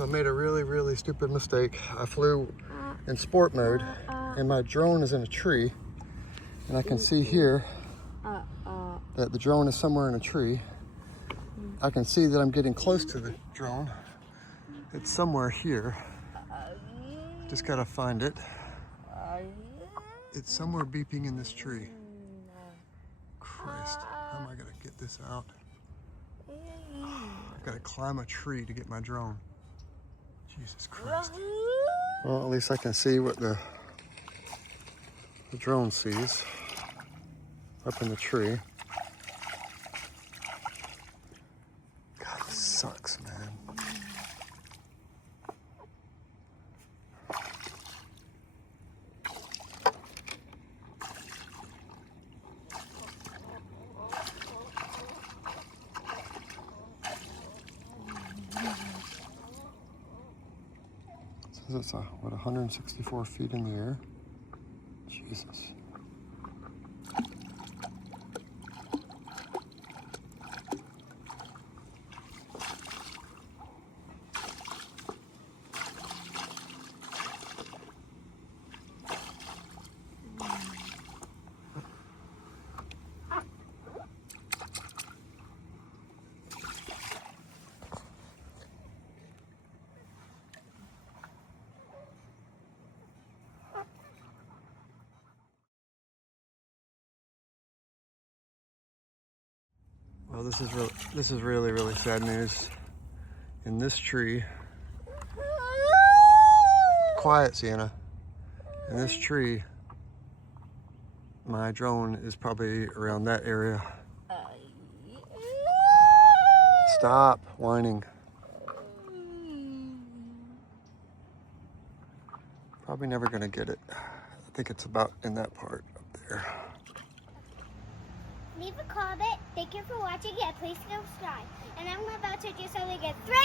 So I made a really stupid mistake. I flew in sport mode and my drone is in a tree, and I can see here that the drone is somewhere in a tree. I can see that I'm getting close to the drone. It's somewhere here. Just gotta find it. It's somewhere beeping in this tree. Christ, how am I gonna get this out? I've gotta climb a tree to get my drone. Jesus Christ. Well, at least I can see what the drone sees up in the tree. God, this sucks, man. It says it's, what, 164 feet in the air? Jesus. Well, this is really sad news. In this tree, quiet, Sienna. In this tree, my drone is probably around that area. Stop whining. Probably never gonna get it. I think it's about in that part up there. Leave a comment. Thank you for watching. Yeah, please subscribe. And I'm about to do something in 3,